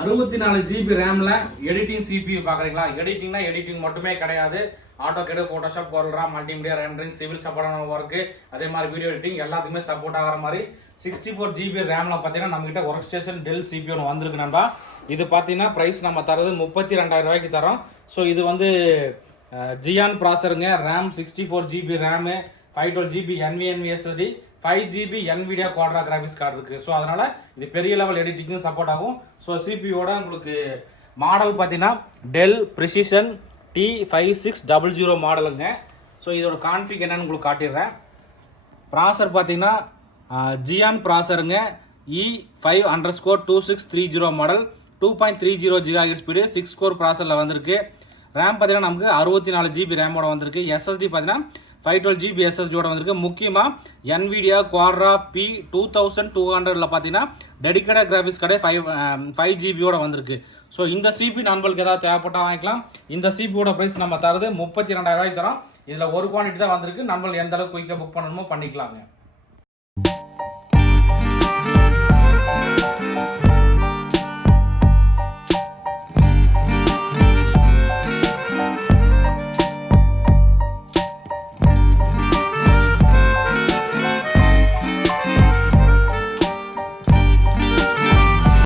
64 GB ரேமில் editing CPU பார்க்குறீங்களா? எடிட்டிங்னா editing மட்டுமே கிடையாது. AutoCAD, Photoshop, CorelDRAW, multimedia, rendering, civil சப்போர்ட்டான ஒர்க்கு, அதே மாதிரி வீடியோ எடிட்டிங் எல்லாத்துக்குமே சப்போர்ட் ஆகிற மாதிரி 64 GB ரேமில் பார்த்தீங்கன்னா நம்மகிட்ட ஒர்க் ஸ்டேஷன் டெல் CPU ஒன்று வந்திருக்கு நண்பா. இது பார்த்தீங்கன்னா ப்ரைஸ் நம்ம தரது 32,000 ரூபாய்க்கு தரோம். ஸோ இது வந்து ஜியான் ப்ராசருங்க. RAM 64 GB RAM, 512 GB NVMe SSD, 5 GB NVIDIA Quadro graphics card இருக்குது. ஸோ அதனால் இது பெரிய லெவல் எடிட்டிங்கும் சப்போர்ட் ஆகும். ஸோ சிபியோட உங்களுக்கு மாடல் பார்த்தீங்கன்னா டெல் ப்ரிசிஷன் T5600 மாடலுங்க. ஸோ இதோட கான்ஃபிக் என்னன்னு உங்களுக்கு காட்டிடுறேன். ப்ராசர் பார்த்தீங்கன்னா ஜியான் ப்ராசருங்க. E5_2630 model, 2.30 GHz speed, 6 core ப்ராசரில் வந்திருக்கு. ரேம் பார்த்தீங்கன்னா நமக்கு 64 GB ரேமோட வந்திருக்கு. எஸ்எஸ்டி பார்த்தீங்கன்னா 512 GB SSDயோட வந்திருக்கு. முக்கியமாக NVIDIA Quadro P2200 பார்த்தீங்கன்னா டெடிகேட்டட் கிராஃபிக்ஸ் கடை 5 GBயோட வந்திருக்கு. ஸோ இந்த சிபி நண்பர்களுக்கு ஏதாவது தேவைப்பட்டால் வாங்கிக்கலாம். இந்த சிபியோட ப்ரைஸ் நம்ம தரது 32,000 ரூபாய்க்கு தரோம். இதில் ஒரு குவான்டிட்டி தான் வந்திருக்கு. நண்பர்கள் எந்த அளவுக்கு குயிக்காக புக் பண்ணணுமோ பண்ணிக்கலாங்க.